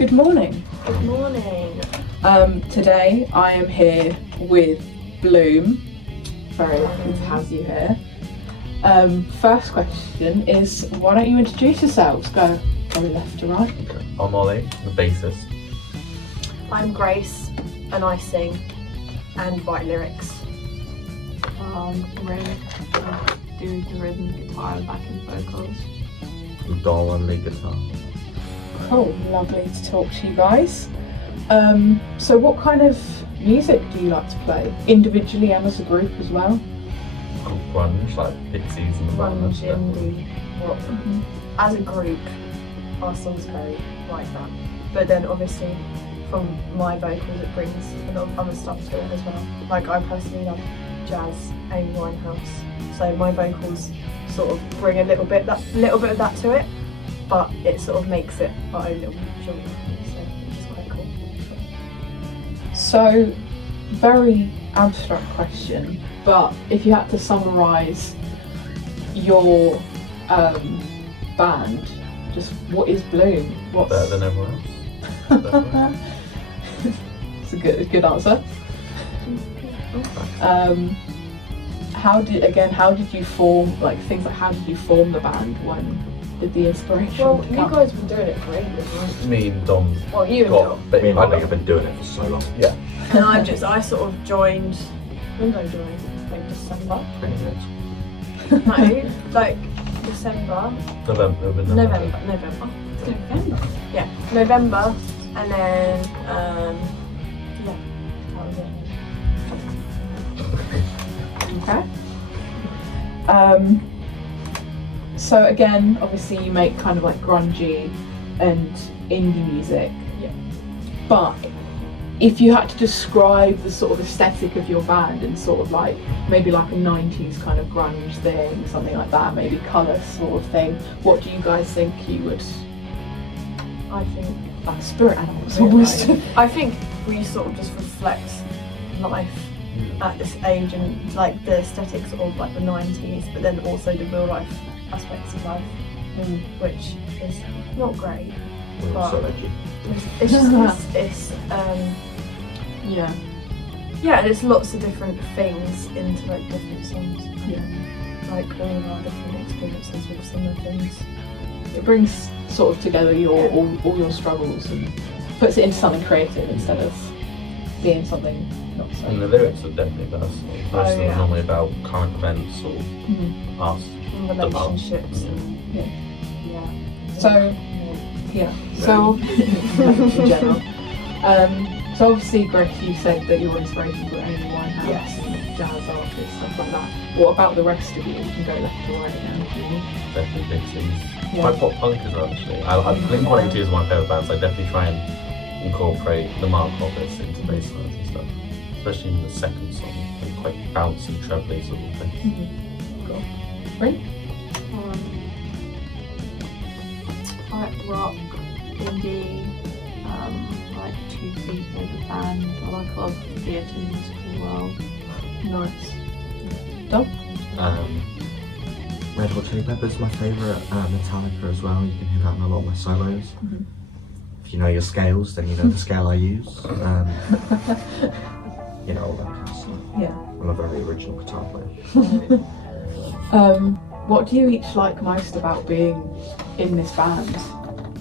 Good morning. Good morning. Today I am here with Bloom. Very lucky to have you here. First question is, why don't you introduce yourselves? Go left to right. Okay. I'm Ollie, the bassist. I'm Grace, and I sing and write lyrics. Ray, do the rhythm, guitar, and backing vocals. I'm Dol on lead guitar. Cool, lovely to talk to you guys. So what kind of music do you like to play? Individually and as a group as well? Grunge, like Pixies and the Grunge, stuff. indie, rock. As a group, our songs very like that. But then obviously, from my vocals, it brings a lot of other stuff to it as well. Like I personally love jazz, Amy Winehouse. So my vocals sort of bring a little bit of that to it, but it sort of makes it our own little genre. So it's quite cool. So, very abstract question, but if you had to summarise your band, just what is Bloom? What's Better than everyone else. It's a good answer. How did you form, how did you form the band? When did the inspiration Well, come? you guys have been doing it for ages, right? Me and Dom Well, you and got Dom. bit- Me and I Ollie got- have been doing it for so long. Yeah. And I sort of joined, when did I join? Like December? 20 minutes. No, like December, November. November. Yeah, November, and then, yeah, that was it. Okay. So again, obviously you make kind of like grungy and indie music. Yeah. But if you had to describe the sort of aesthetic of your band and sort of like maybe like a 90s kind of grunge thing, something like that, maybe colour sort of thing, what do you guys think you would, I think, like Spirit Animals almost? I think we sort of just reflect life at this age and like the aesthetics of like the 90s, but then also the real life aspects of life, which is not great. We're all so lucky. It's just Yeah. there's lots of different things into like different songs. Yeah. Like all of our different experiences with similar things. It brings sort of together all your struggles and puts it into something creative instead of being something not so. And the lyrics are definitely personal. Most of them yeah. are normally about current events or us. And relationships and yeah. So in general. So obviously, Grace, you said that your inspirations were Amy Winehouse and jazz artists, stuff like that. What about the rest of you? You can go left to right now. Definitely Pixies. Yeah. My pop punk is actually. I Blink-182 is one of my favourite bands. I definitely try and incorporate the Mark Hoppus into bass lines and stuff. Especially in the second song. It's quite bouncy, trebly sort of thing. Cool. Right? I like rock, indie, I like 2 Feet as a band. I like a lot of theatre music as well. Nice. Dom? Red Hot Chili Peppers is my favourite. Metallica as well. You can hear that in a lot of my solos. If you know your scales, then you know the scale I use. You know all that kind of stuff. Yeah. I'm a very original guitar player. What do you each like most about being in this band?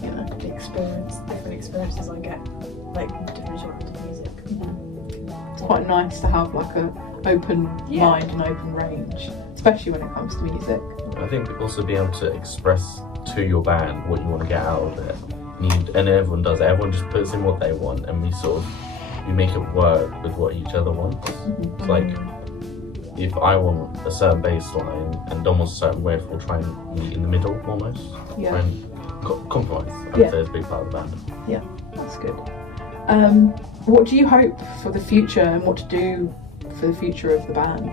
You know, The different experiences I get, like different genres of music. it's quite nice to have like a open Yeah. mind and open range, especially when it comes to music. I think also being able to express to your band what you want to get out of it. And everyone does it. Everyone just puts in what they want, and we make it work with what each other wants. It's like if I want a certain bass line and Dom wants a certain riff, we'll try and meet in the middle almost. Yeah. Try and compromise. I would Yeah. say it's a big part of the band. Yeah, that's good. What do you hope for the future and what to do for the future of the band?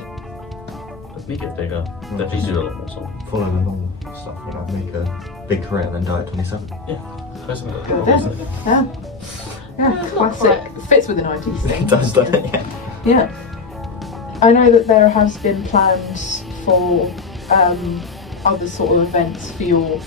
Definitely get bigger. Definitely do a lot more songs. Follow the normal stuff, you know, make a big career and then die at 27. Personally, Good. Yeah, classic. Fits with the 90s thing. It does, doesn't it? Yeah. I know that there has been plans for other sort of events for your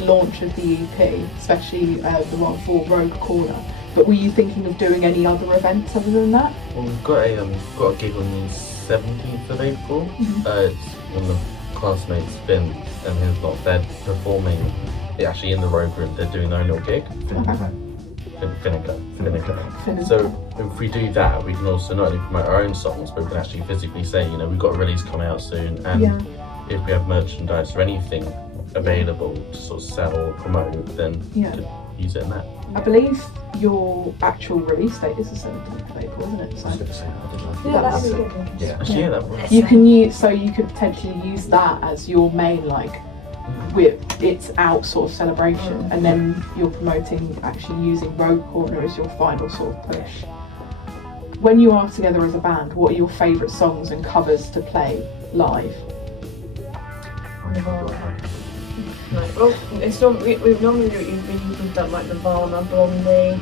launch of the EP, especially the one for Rogue Corner. But were you thinking of doing any other events other than that? Well, we've got a gig on the 17th of April. It's one of the classmates, Finn, and his lot. They're performing actually in the Rogue Room. They're doing their own little gig. Finnegan. So if we do that, we can also not only promote our own songs, but we can actually physically say, we've got a release coming out soon, and if we have merchandise or anything available to sort of sell or promote, then we could use it in that. I believe your actual release date is the 17th of April, isn't it? So I was going to say that, I did like Yeah, That's- that'd be good. Yeah. Actually, yeah, that works. you can use, so you could potentially use that as your main with its out sort of celebration, and then you're promoting actually using Rogue Corner as your final sort of push. When you are together as a band, what are your favourite songs and covers to play live? Right. Well, it's not. We've normally we've done like Nirvana, Blondie,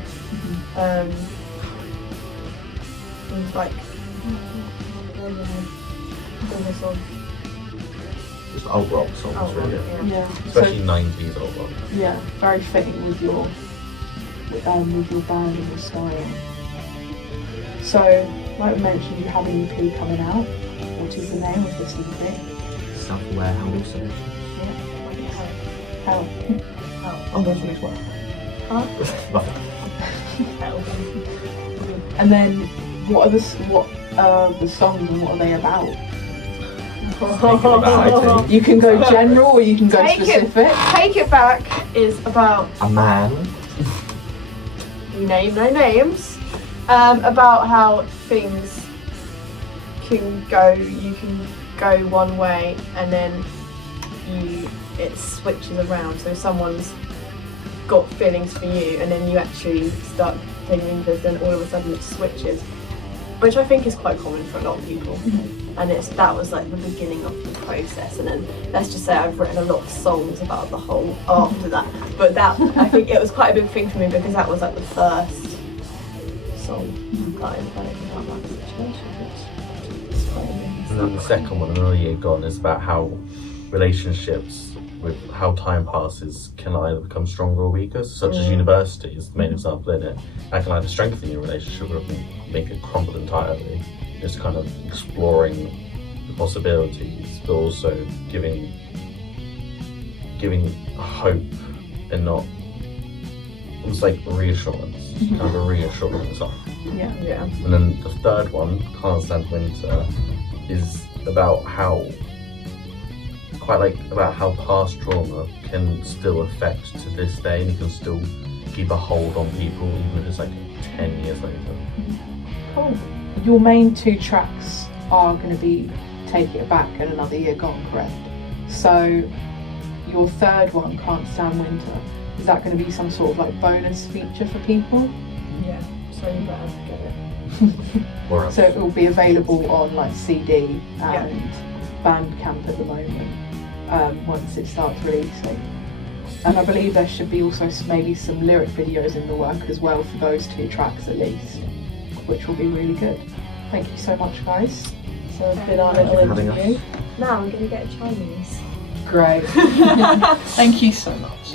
things like Just old rock songs, oh, really. yeah. Especially 90s old rock. Yeah, very fitting with your band and your style. So, like we mentioned, you have an EP coming out. What is the name of this EP? Self Aware Hallucinations. Hell. Oh, those ones were. And then, what are the songs and what are they about? You can go general or you can go specific. Take It Back is about A man. you name no names. About how things can go. You can go one way and then it switches around. So someone's got feelings for you, and then you actually start taking interest, and all of a sudden it switches, which I think is quite common for a lot of people. And that was like the beginning of the process. And then let's just say I've written a lot of songs about the whole after that. But that I think it was quite a big thing for me because that was like the first song that I wrote about that situation. It's quite amazing. And then the second one, Another Year Gone, is about how relationships, with how time passes, can either become stronger or weaker, such as university is the main example in it. That can either strengthen your relationship or make it crumble entirely. Just kind of exploring the possibilities, but also giving hope and not almost like reassurance, kind of a reassuring song. Yeah. And then the third one, Can't Stand Winter, is about how past trauma can still affect to this day, and you can still keep a hold on people even if it's like 10 years later. Cool. Your main two tracks are going to be Take It Back and Another Year Gone, correct? So your third one, Can't Stand Winter, is that going to be some sort of like bonus feature for people? Yeah, so you better get it. So it will be available on like CD and Bandcamp at the moment, once it starts releasing. And I believe there should be also maybe some lyric videos in the work as well for those two tracks at least, which will be really good. Thank you so much, guys. So it's been our Thank you little for having interview. Now I'm going to get a Chinese. Great. Thank you so much.